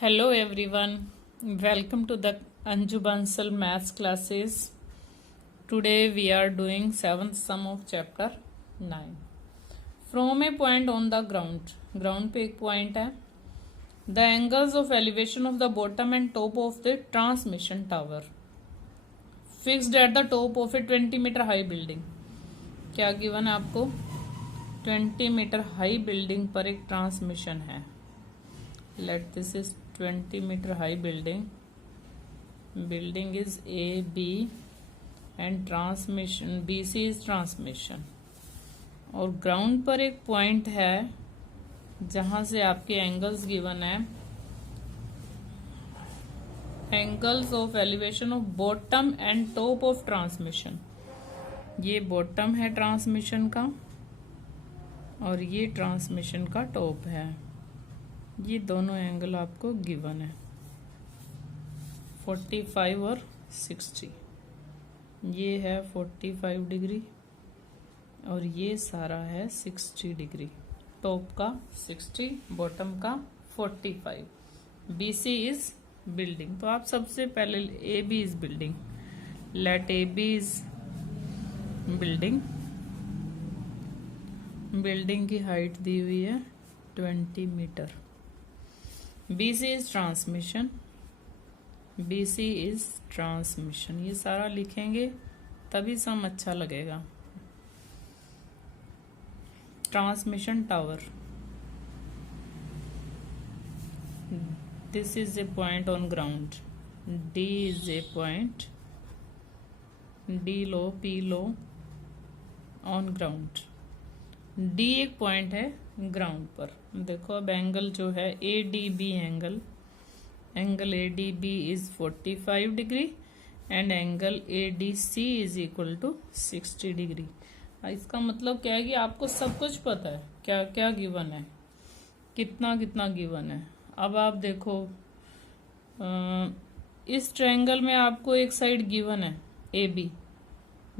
Hello everyone, welcome to the Anju Bansal maths classes. Today we are doing 7th sum of chapter 9. From a point on the ground, ground पे एक point है. The angles of elevation of the bottom and top of the transmission tower fixed at the top of a 20 meter high building. क्या given है आपको? 20 metre high building पर एक transmission है. Let this is 20 meter high building is A, B and transmission BC is transmission. और ground पर एक point है जहां से आपके एंगल्स गिवन है. Angles of elevation of bottom and top of transmission. ये बॉटम है ट्रांसमिशन का और ये ट्रांसमिशन का टॉप है. ये दोनों एंगल आपको गिवन है 45 और 60. ये है 45 डिग्री और ये सारा है 60 डिग्री. टॉप का 60, बॉटम का 45. BC is building. तो आप सबसे पहले AB is building. Let AB is building. Building की हाइट दी हुई है 20 metre. BC is transmission. BC is transmission. ये सारा लिखेंगे तभी सम अच्छा लगेगा. Transmission tower. This is a point on ground. D is a point. D लो, P लो ऑन ग्राउंड. D एक पॉइंट है ग्राउंड पर. देखो अब एंगल जो है ADB angle ADB is 45 degree and angle ADC is equal to 60 degree. इसका मतलब क्या है कि आपको सब कुछ पता है क्या क्या गिवन है, कितना कितना गिवन है. अब आप देखो इस ट्रायंगल में आपको एक साइड गिवन है AB.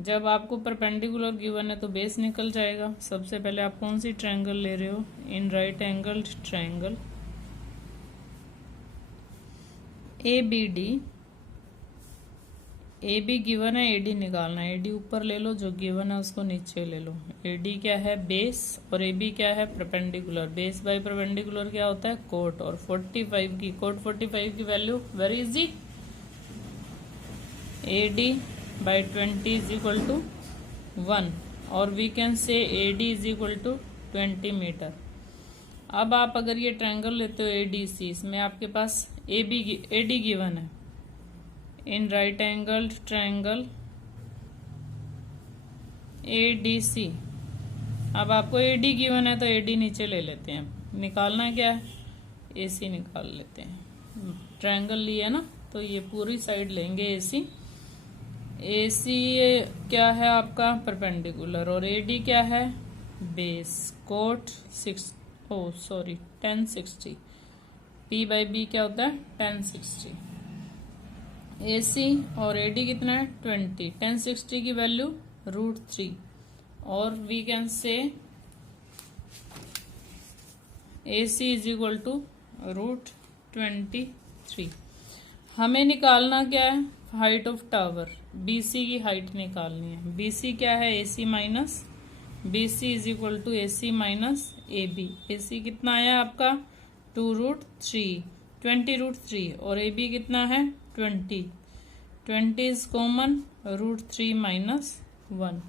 जब आपको परपेंडिकुलर गिवन है तो बेस निकल जाएगा. सबसे पहले आप कौन सी ट्रायंगल ले रहे हो? In right angled triangle ABD. AB given है, AD निकालना है. AD ऊपर ले लो, जो गिवन है उसको नीचे ले लो. AD क्या है? बेस. और AB क्या है? परपेंडिकुलर. बेस बाय परपेंडिकुलर क्या होता है? कोट. और 45 की कोट 45 की value very easy. AD by 20 is equal to 1 और we can say AD is equal to 20 metre. अब आप अगर ये ट्रायंगल लेते हो ADC, इसमें आपके पास AD गिवन है. In right angled triangle ADC. अब आपको AD गिवन है तो AD नीचे ले लेते हैं. निकालना क्या है? AC निकाल लेते हैं. ट्रायंगल लिया ना तो ये पूरी साइड लेंगे AC क्या है आपका? परपेंडिकुलर. और AD क्या है? Base. Cot 1060. P by B क्या होता है? 1060. AC और AD कितना है? 20. 1060 की वैल्यू √3 और we can say AC is equal to √23. हमें निकालना क्या है? Height of tower. BC की हाइट निकालनी है. BC क्या है? AC minus BC is equal to AC minus AB. AC कितना आया आपका? 2√3. 20√3 और AB कितना है? 20. 20 इज कॉमन. √3 माइनस 1.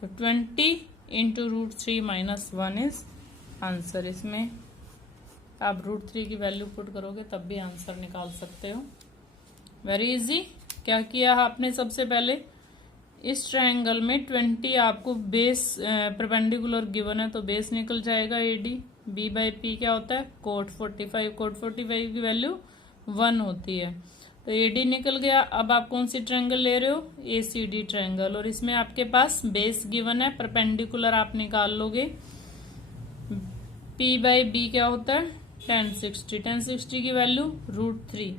तो 20 इंटू √3 माइनस 1 इज आंसर. इसमें आप √3 की वैल्यू पुट करोगे तब भी आंसर निकाल सकते हो. Very easy. क्या किया आपने? सबसे पहले इस ट्रायंगल में 20 आपको बेस परपेंडिकुलर गिवन है तो बेस निकल जाएगा AD. B बाई P क्या होता है? कोट 45. कोट 45 की वैल्यू 1 होती है तो AD निकल गया. अब आप कौन सी ट्रायंगल ले रहे हो? ACD triangle. और इसमें आपके पास बेस गिवन है, परपेंडिकुलर आप निकाल लोगे. P बाई B क्या होता है? 1060. 1060 की वैल्यू √3.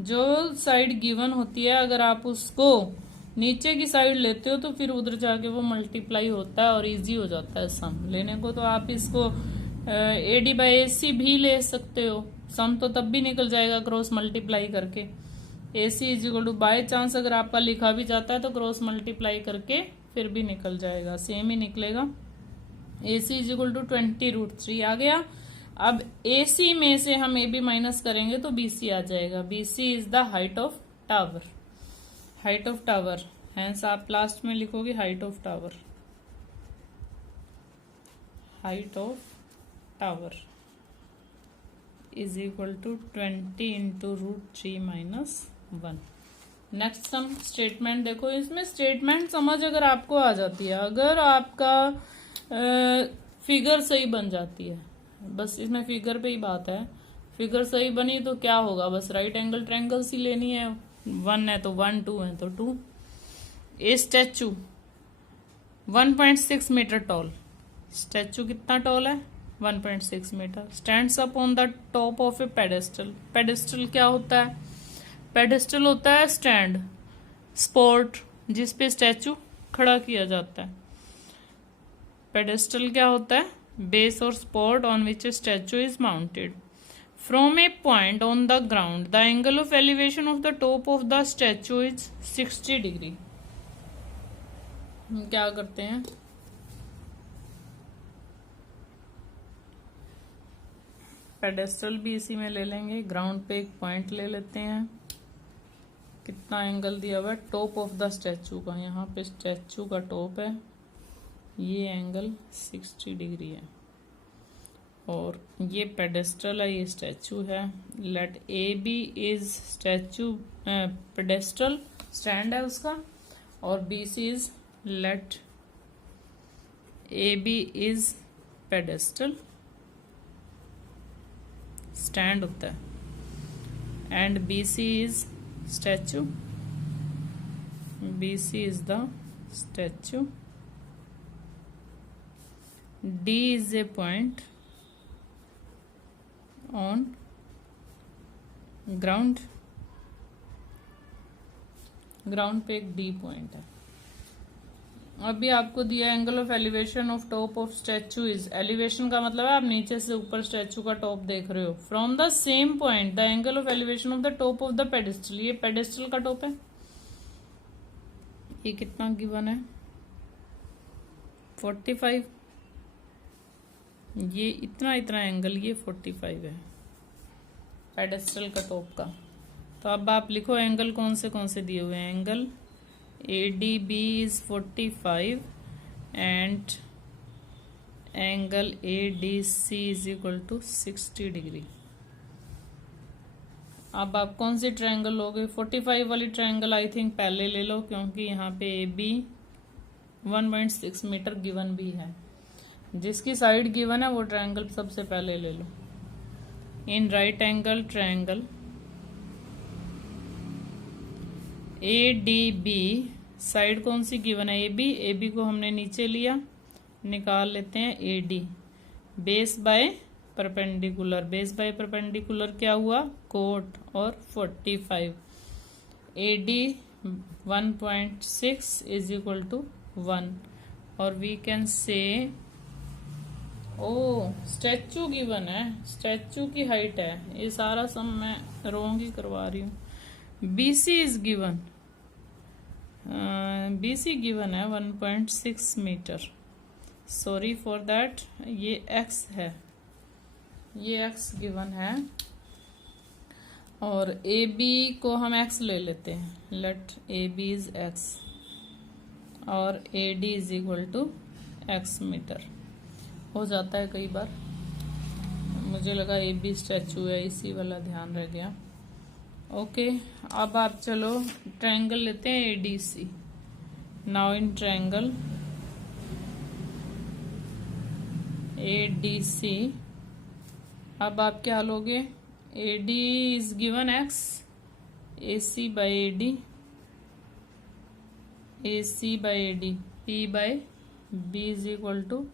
जो साइड गिवन होती है अगर आप उसको नीचे की साइड लेते हो तो फिर उधर जाके वो मल्टीप्लाई होता है और इजी हो जाता है सम लेने को. तो आप इसको AD बाई AC भी ले सकते हो. सम तो तब भी निकल जाएगा क्रॉस मल्टीप्लाई करके। AC is equal to, by chance अगर आपका लिखा भी जाता है तो क्रॉस मल्टीप्लाई करके फिर भी निकल जाएगा, सेम ही निकलेगा। AC इज इक्वल टू 20√3 आ गया। अब AC में से हम AB माइनस करेंगे तो BC आ जाएगा। BC is the height of tower, height of tower, hence आप लास्ट में लिखोगे height of tower, height of tower is equal to 20 into √3 minus 1। Next sum statement देखो, इसमें स्टेटमेंट समझ अगर आपको आ जाती है, अगर आपका फिगर सही बन जाती है, बस इसमें फिगर पे ही बात है, फिगर सही बनी तो क्या होगा, बस राइट एंगल ट्रायंगल्स ही लेनी है, 1 है तो 1, 2 है तो 2। A statue 1.6 metre tall, statue कितना टॉल है 1.6 metre, stands up on the top of a pedestal. Pedestal क्या होता है, पेडेस्टल होता है स्टैंड, स्पॉट जिस पे स्टैचू खड़ा किया जाता है। पेडेस्टल क्या होता है, बेस और spot on which A statue is mounted. From A point on the ground the angle of elevation of the top of the statue is 60 degree. हम क्या करते हैं, पेडेस्टल भी इसी में ले लेंगे, ग्राउंड पे एक पॉइंट ले लेते हैं, कितना एंगल दिया हुआ है टॉप ऑफ द स्टैचू का, यहाँ पे स्टैचू का टॉप है, ये एंगल 60 डिग्री है, और ये पेडेस्टल है, ये स्टैचू है। Let A B is statue, pedestal stand है उसका, और B C is, let A B is pedestal stand होता है, and B C is statue, B C is the statue, D is a point on ground, ground पे एक D point है। अभी आपको दिया angle of elevation of top of statue is, elevation का मतलब है आप नीचे से ऊपर स्टैचू का टॉप देख रहे हो। From the same point the angle of elevation of the top of the pedestal, ये पेडेस्टल का टॉप है, ये कितना गिवन है 45, ये इतना एंगल, ये 45 है पेडेस्टल का टॉप का। तो अब आप लिखो एंगल कौन से दिए हुए हैं, angle ADB is 45 and angle ADC is equal to 60 degree. अब आप कौन सी ट्रायंगल लोगे, 45 वाली ट्रायंगल आई थिंक पहले ले लो, क्योंकि यहाँ पे AB 1.6 मीटर गिवन भी है, जिसकी साइड गिवन है वो ट्रायंगल सबसे पहले ले लो। In right angle triangle ADB side कौन सी गिवन है, AB को हमने नीचे लिया, निकाल लेते हैं AD, base by perpendicular, base by perpendicular क्या हुआ कोट, और 45, AD 1.6 इज इक्वल टू 1, और we can say statue given है, स्टैचू की हाइट है, ये सारा सम मैं रॉन्ग ही करवा रही हूँ। BC is given, BC given है 1.6 मीटर, सॉरी फॉर दैट, ये X है, ये X गिवन है, और AB को हम X ले लेते हैं, लेट AB इज X, और AD is equal to X metre हो जाता है कई बार, मुझे लगा AB स्टैचू है, इसी वाला ध्यान रह गया। ओके, अब आप चलो ट्रायंगल लेते हैं ADC। Now in triangle ADC, अब आप क्या लोगे, AD is given X, AC by AD, AC by AD, P by B is equal to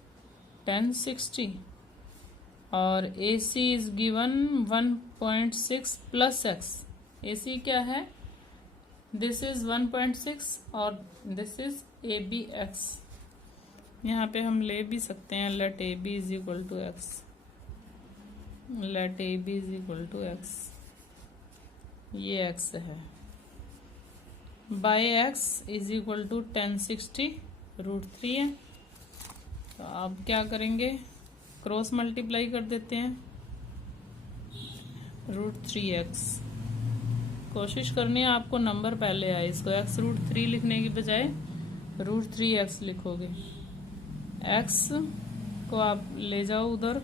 1060, और AC is given 1.6 plus X, AC क्या है, दिस इज 1.6 और दिस इज ABX, यहाँ पे हम ले भी सकते हैं, let AB is equal to X, let A B is equal to X, ये एक्स है, by X is equal to 1060√3 है। तो अब क्या करेंगे, क्रॉस मल्टीप्लाई कर देते हैं, √3x। कोशिश करनी है आपको नंबर पहले आए, इसको x√3 लिखने की बजाय √3x लिखोगे। x को आप ले जाओ उधर,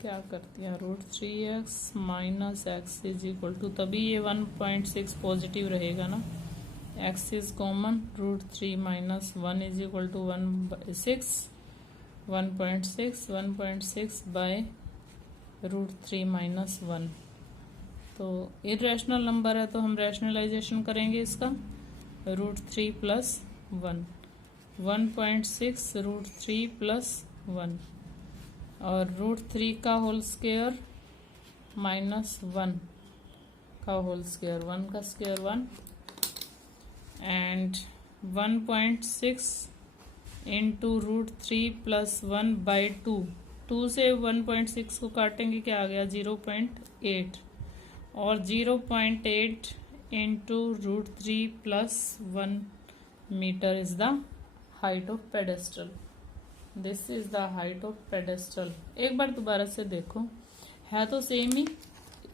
क्या करती है, √3x minus X is equal to, तभी ये 1.6 पॉजिटिव रहेगा ना, x is common, √3 minus 1 is equal to 1/6, 1.6 by √3 minus 1। तो इरेशनल नंबर है तो हम रैशनलाइजेशन करेंगे इसका, √3 प्लस 1, 1.6 √3 प्लस 1, और √3 का होल स्क्वायर माइनस 1 का होल स्क्वायर, 1 का square 1, and 1.6 into √3 plus 1 by 2, 2 से 1.6 को काटेंगे, क्या आ गया, 0.8, और 0.8 into √3 plus 1 metre is the height of pedestal. This is the height of pedestal. एक बार दोबारा से देखो, है तो सेम ही,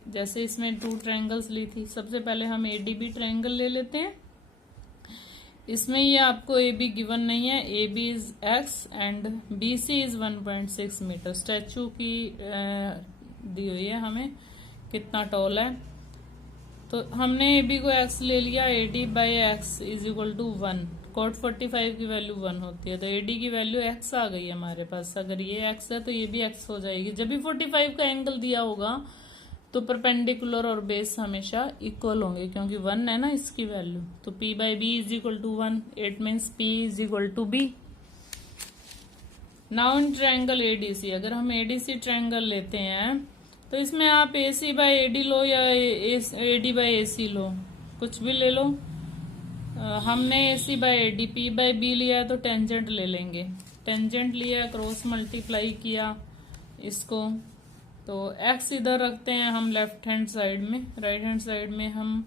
जैसे इसमें 2 ट्रायंगल्स ली थी। सबसे पहले हम ADB ट्रायंगल ले लेते हैं। इसमें ये आपको AB गिवन नहीं है, AB is x and BC is 1.6 metre. Statue की दी हुई है हमें कितना टॉल है, तो हमने AB को x ले लिया, AD by X is equal to 1। cot 45 की वैल्यू 1 होती है, तो AD की वैल्यू x आ गई हमारे पास। अगर ये x है तो ये भी x हो जाएगी। जब भी 45 का एंगल दिया होगा तो परपेंडिकुलर और बेस हमेशा इक्वल होंगे, क्योंकि 1 है ना इसकी वैल्यू। तो P by B is equal to 1, it means P is equal to B। Now in triangle ADC, अगर हम ADC ट्रायंगल लेते हैं तो इसमें आप AC बाई AD लो या AD बाई AC लो, कुछ भी ले लो। हमने AC by AD, P by B लिया है तो टेंजेंट ले लेंगे। टेंजेंट लिया, क्रॉस मल्टीप्लाई किया इसको, तो x इधर रखते हैं हम लेफ्ट हैंड साइड में, राइट हैंड साइड में हम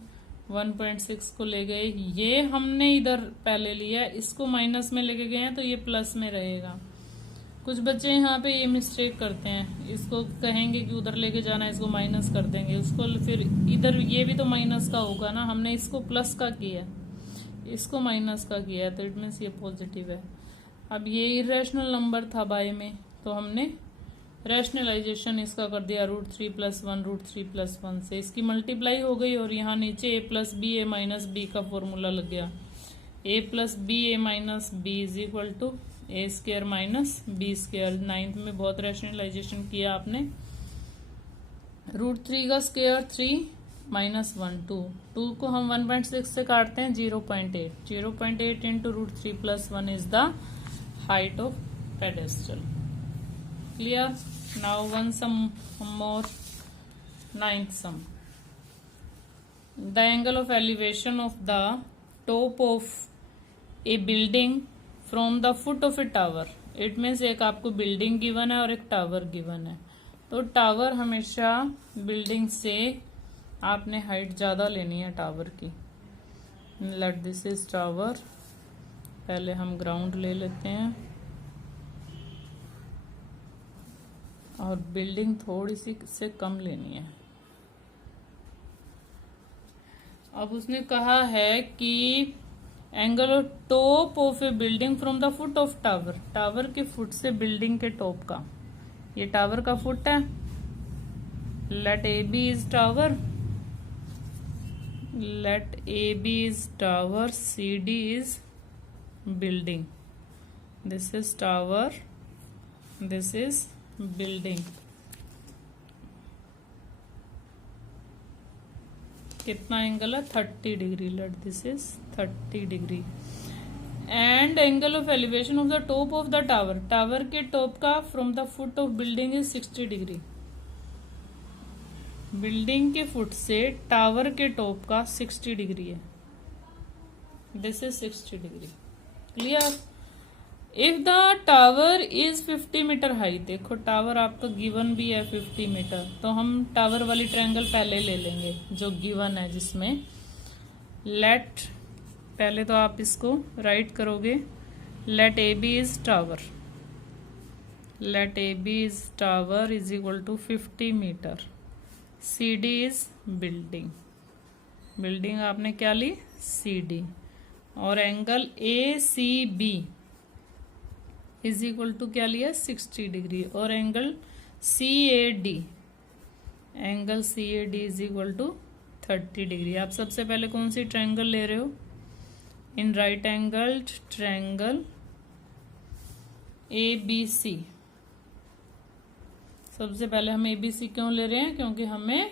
1.6 को ले गए। ये हमने इधर पहले लिया, इसको माइनस में लेके गए हैं तो ये प्लस में रहेगा। कुछ बच्चे यहाँ पे ये मिस्टेक करते हैं, इसको कहेंगे कि उधर लेके जाना है, इसको माइनस कर देंगे, उसको फिर इधर ये भी तो माइनस का होगा ना। हमने इसको प्लस का किया, इसको माइनस का किया है, तो इट मीन्स ये पॉजिटिव है। अब ये इरेशनल नंबर था बाय में, तो हमने रैशनलाइजेशन इसका कर दिया, √3 प्लस 1, √3 प्लस 1 से इसकी मल्टीप्लाई हो गई, और यहाँ नीचे A plus B A minus B का फॉर्मूला लग गया। A plus B A minus B is equal to A square minus B square. 9th में बहुत रैशनलाइजेशन किया आपने। √3 का स्क्वायर 3 माइनस 1 2, 2 को हम 1.6 से काटते हैं, 0.8, 0.8 into √3 plus 1 is the height of pedestal. Clear? Now one sum more, 9th sum. The angle of elevation of the top of a building from the foot of a tower. It means एक आपको building given है और एक tower given है। तो tower हमेशा building से आपने हाइट ज्यादा लेनी है टावर की। लेट दिस इज टावर, पहले हम ग्राउंड ले लेते हैं और बिल्डिंग थोड़ी सी से कम लेनी है। अब उसने कहा है कि angle of top of a building from the foot of tower, tower के फुट से बिल्डिंग के टॉप का, ये टावर का फुट है। Let A B is tower, let A B is tower, C D is building, this is tower, this is building. कितना angle है, 30 degree. Let this is 30 degree. And angle of elevation of the top of the tower, tower के top का from the foot of building is 60 degree. Building के foot से tower के top का 60 degree है, this is 60 degree. Clear? If the tower is 50 metre high, देखो tower आपका given भी है 50 मीटर, तो हम टावर वाली ट्रायंगल पहले ले लेंगे जो गिवन है, जिसमें लेट, पहले तो आप इसको राइट करोगे, let A B is tower, let A B is tower is equal to 50 metre, C D is building, building आपने क्या ली, सी डी, और angle A C B is equal to क्या लिया, 60 डिग्री, और angle C A D, angle C A D is equal to 30 degree. आप सबसे पहले कौन सी ट्रायंगल ले रहे हो, in right angle triangle A B C. सबसे पहले हम ए बी सी क्यों ले रहे हैं, क्योंकि हमें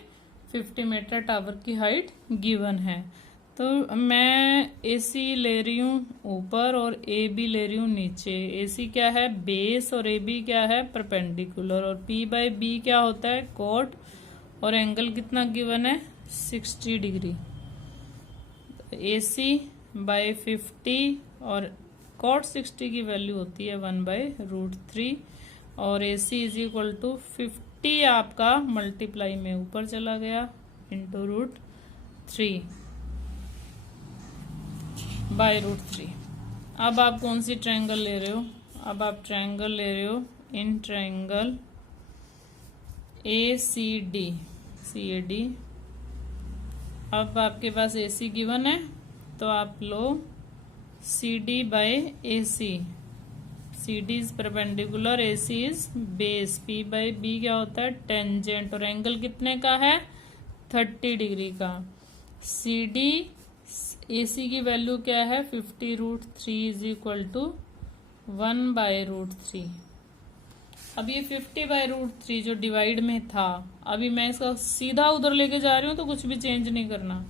50 मीटर टावर की हाइट गिवन है। तो मैं ए सी ले रही हूँ ऊपर और ए बी ले रही हूँ नीचे। ए सी क्या है, बेस, और ए बी क्या है, परपेंडिकुलर, और पी बाई बी क्या होता है, कोट, और एंगल कितना गिवन है, 60 डिग्री। ए सी बाई 50 और कोट 60 की वैल्यू होती है 1/√3, और ए सी इज इक्वल टू 50 आपका मल्टीप्लाई में ऊपर चला गया इंटू √3 बाय √3। अब आप कौन सी ट्रायंगल ले रहे हो, अब आप ट्रायंगल ले रहे हो in triangle A C D, C A D. अब आपके पास ए सी गिवन है, तो आप लो C D by A C, C D is perpendicular, A C is base, P by B क्या होता है, टेंजेंट, और एंगल कितने का है, 30 डिग्री का। सी डी ए सी की वैल्यू क्या है, 50√3 इज इक्वल टू 1/√3। अब ये 50/√3 जो डिवाइड में था, अभी मैं इसका सीधा उधर लेके जा रही हूँ, तो कुछ भी चेंज नहीं करना,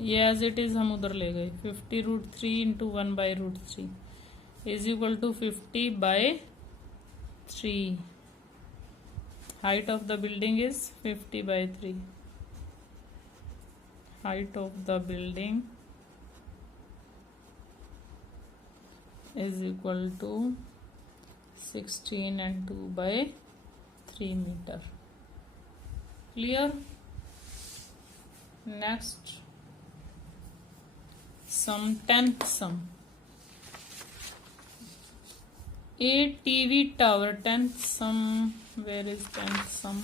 ये एज इट इज हम उधर ले गए। 50√3 into 1/√3 is equal to 50/3। Height of the building is 50/3, height of the building is equal to 16 and 2/3 meter. Clear? Next sum, 10th sum. A TV tower, 10th sum. Where is 10th sum?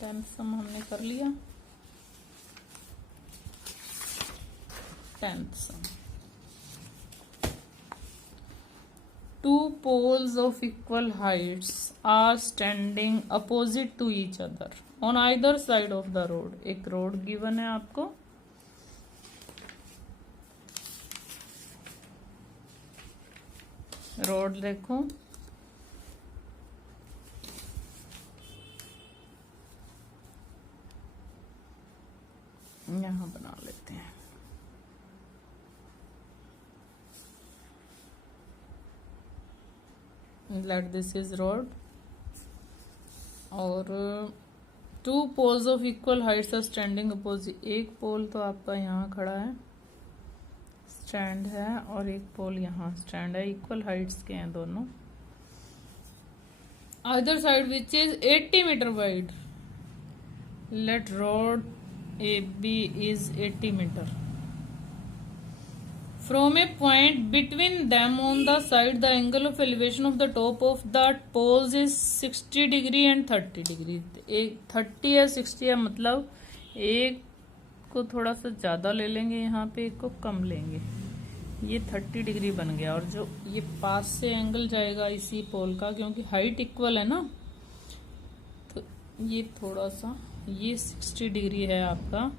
10th sum हमने कर लिया। 10th sum. Two poles of equal heights are standing opposite to each other on either side of the road. एक road given है आपको, road देखो, यहां बना लेते हैं। लेट दिस इज रोड, और two poles of equal heights are standing opposite. एक पोल तो आपका यहाँ खड़ा है, स्टैंड है, और एक पोल यहाँ स्टैंड है, इक्वल हाइट्स के हैं दोनों। Other side which is 80 metre wide, let road A B is 80 metre. From a point between them on the side, the angle of elevation of the top of the poles is 60 degree and 30 degree. एक 30 है 60 है, मतलब एक को थोड़ा सा ज़्यादा ले लेंगे यहाँ पे, एक को कम लेंगे, ये 30 डिग्री बन गया। और जो ये पास से एंगल जाएगा इसी पोल का, क्योंकि हाइट इक्वल है ना, तो ये थोड़ा सा, ये 60 डिग्री है आपका,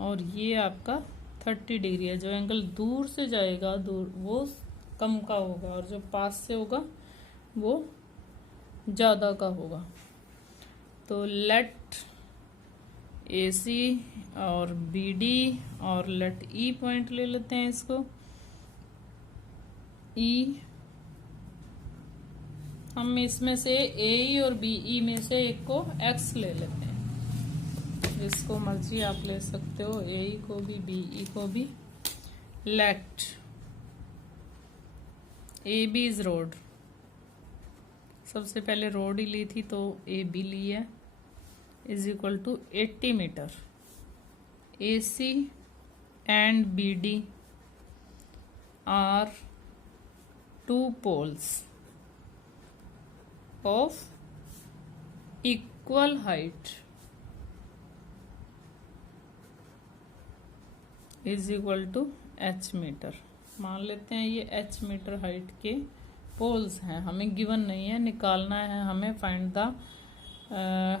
और ये आपका 30 डिग्री है। जो एंगल दूर से जाएगा, दूर, वो कम का होगा, और जो पास से होगा वो ज़्यादा का होगा। तो लेट ए सी और बी डी और लेट ई पॉइंट ले लेते हैं इसको। ई, हम इसमें से ए ई और बी ई में से एक को एक्स ले लेते हैं, जिसको मर्जी आप ले सकते हो, ए को भी बी ई को भी। Let A B is road, सबसे पहले रोड ही ली थी तो ए बी ली है, is equal to 80 metre. A C and B D are two poles of equal height is equal to H metre. मान लेते हैं ये एच मीटर हाइट के पोल्स हैं, हमें गिवन नहीं है, निकालना है हमें। Find the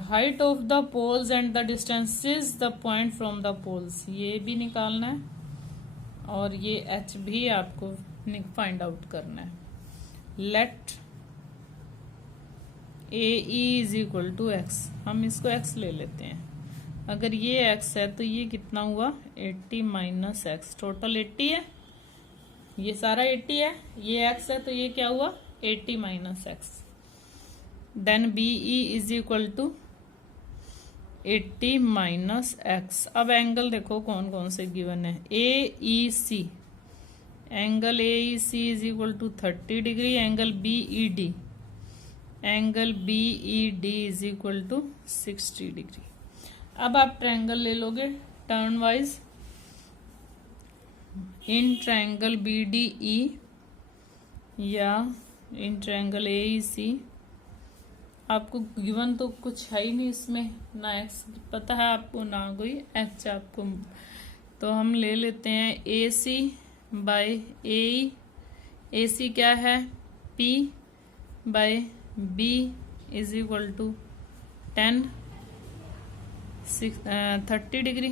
height of the poles and the distances the point from the poles, ये भी निकालना है और ये एच भी आपको फाइंड आउट करना है। Let A is equal to X, हम इसको एक्स ले लेते हैं। अगर ये x है तो ये कितना हुआ 80 माइनस एक्स, टोटल 80 है, ये सारा 80 है, ये x है तो ये क्या हुआ 80 minus x. Then B E is equal to 80 minus x. अब एंगल देखो कौन कौन से गिवन है। A E C, angle A E C is equal to 30 degree. Angle B E D, angle B E D is equal to 60 degree. अब आप triangle ले लोगे turn wise. In triangle B D E या in triangle A E सी, आपको given तो कुछ है ही नहीं इसमें, ना एक्स पता है आपको ना कोई एच आपको, तो हम ले लेते हैं ए सी बाय ए। ए सी क्या है P by B is equal to 30 degree.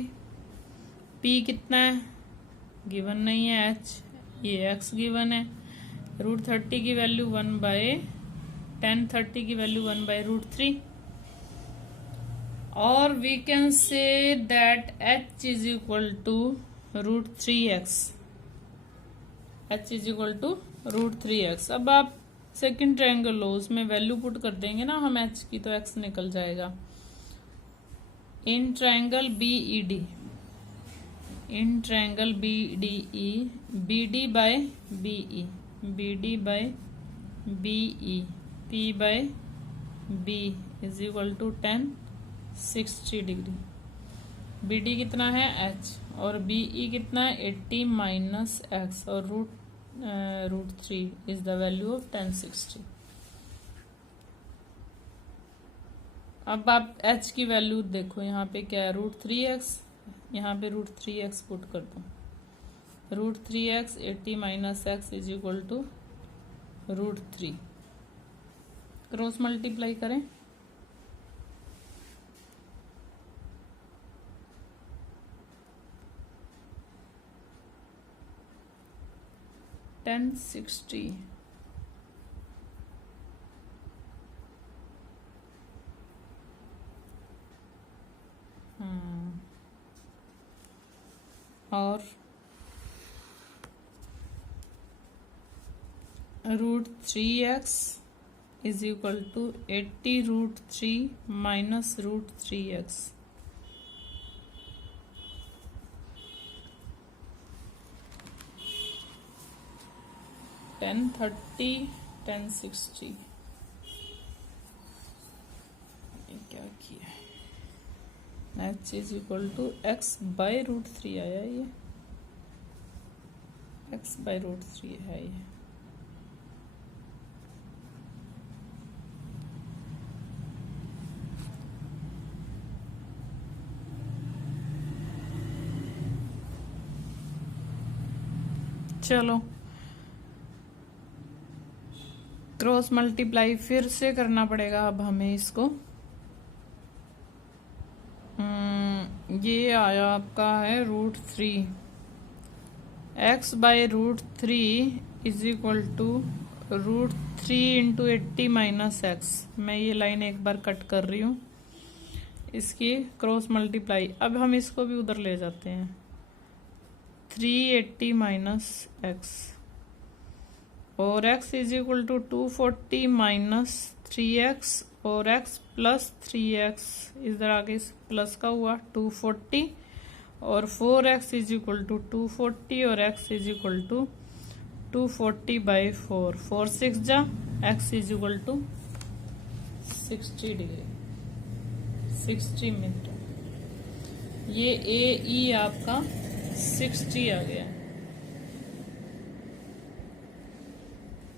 P कितना है गिवन नहीं है, एच ये एक्स गिवन है। रूट 30 की वैल्यू 1/10, 30 की वैल्यू 1/√3। और we can say that H is equal to √3x, H is equal to √3x। अब आप सेकंड ट्रायंगल लो, उसमें वैल्यू पुट कर देंगे ना हम एच की, तो एक्स निकल जाएगा। In triangle B E D, in triangle B D E, B D by B E, B D by B E, P by B is equal to 60 degree. B D कितना है H और B E कितना है 80 minus X और √3 is the value of 60। अब आप h की value देखो, यहाँ पे क्या है √3x, यहाँ पे √3x पुट कर दो। √3x 80 minus X is equal to √3। Cross multiply करें, $1060 और √3x is equal to 80√3 minus √3x। $1060 क्या किया, H is equal to x/√3 आया, ये x/√3 है ये। चलो क्रॉस मल्टीप्लाई फिर से करना पड़ेगा अब हमें इसको। ये आया आपका है √3, x/√3 is equal to √3 into 80 minus X. मैं ये लाइन एक बार कट कर रही हूँ, इसकी क्रॉस मल्टीप्लाई। अब हम इसको भी उधर ले जाते हैं, 380 माइनस एक्स और x is equal to 240 minus 3x और x प्लस 3x, इधर आगे प्लस का हुआ 240 और 4x इज इक्वल टू 240 और x इज इक्वल टू 240/4, 4 6 जा, x is equal to 60 degree, 60 metre. ये ए ई आपका 60 आ गया।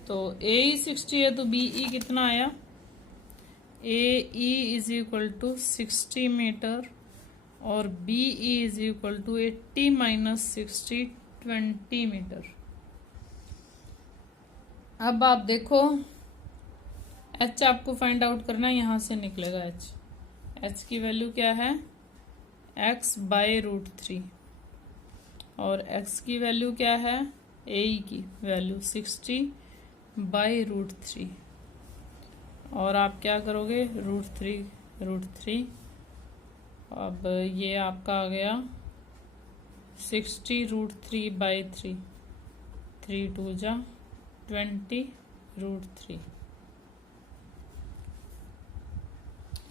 तो ए ई 60 है तो बी ई कितना आया, A E is equal to 60 meter और B E is equal to 80 minus 60, 20 metre. अब आप देखो एच आपको फाइंड आउट करना है, यहां से निकलेगा एच। एच की वैल्यू क्या है, एक्स बाय √3 और एक्स की वैल्यू क्या है, ए की वैल्यू 60 बाय √3 और आप क्या करोगे, √3 अब ये आपका आ गया 60 √3/3, 3 2 जा 20 √3।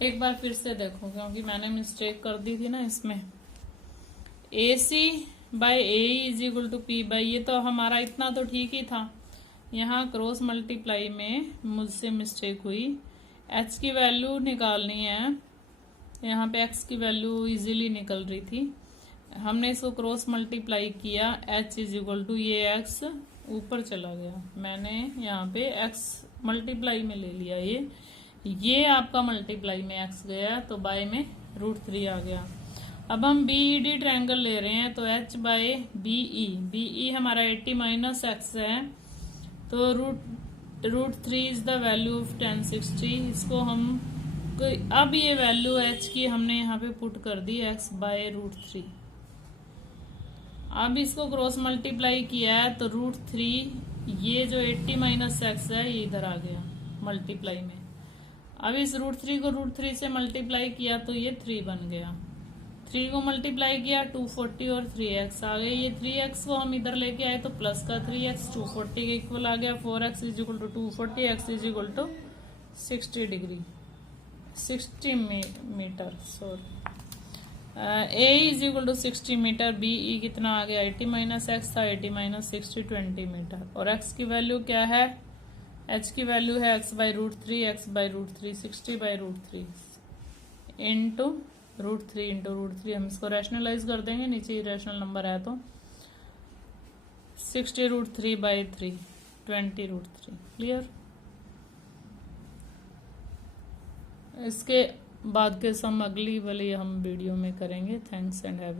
एक बार फिर से देखो क्योंकि मैंने मिस्टेक कर दी थी ना इसमें। AC by AE is equal to P by, ये तो हमारा इतना तो ठीक ही था, यहाँ क्रॉस मल्टीप्लाई में मुझसे मिस्टेक हुई। H की वैल्यू निकालनी है, यहाँ पे X की वैल्यू इजीली निकल रही थी, हमने इसको क्रॉस मल्टीप्लाई किया, H इज इक्वल टू ये X ऊपर चला गया, मैंने यहाँ पे X मल्टीप्लाई में ले लिया, ये आपका मल्टीप्लाई में X गया तो बाय में √3 आ गया। अब हम BED ट्रायंगल ले रहे हैं तो H बाय BE हमारा 80 माइनस X है तो √3 इज द वैल्यू ऑफ 1060। इसको हम अब ये वैल्यू H की हमने यहाँ पे पुट कर दी X बाय √3। अब इसको क्रॉस मल्टीप्लाई किया है तो √3 ये जो 80 माइनस X है ये इधर आ गया मल्टीप्लाई में। अब इस √3 को √3 से मल्टीप्लाई किया तो ये 3 बन गया, 3 को मल्टीप्लाई किया 240 और 3x आ गए। ये 3x को हम इधर लेके आए तो प्लस का 3x 240 के इक्वल आ गया। 4x is equal to 240, x is equal to 60 degree, 60 metre sorry. A is equal to 60 metre, B E कितना आ गया 80 माइनस एक्स था, 80 माइनस 60 20 मीटर। और x की वैल्यू क्या है, h की वैल्यू है x by √3, x by √3 60 by √3 into √3 हम इसको रैशनलाइज कर देंगे, नीचे रैशनल नंबर है तो 60 √3/3 20 √3। क्लियर। इसके बाद के सम अगली वाली हम वीडियो में करेंगे। Thanks and have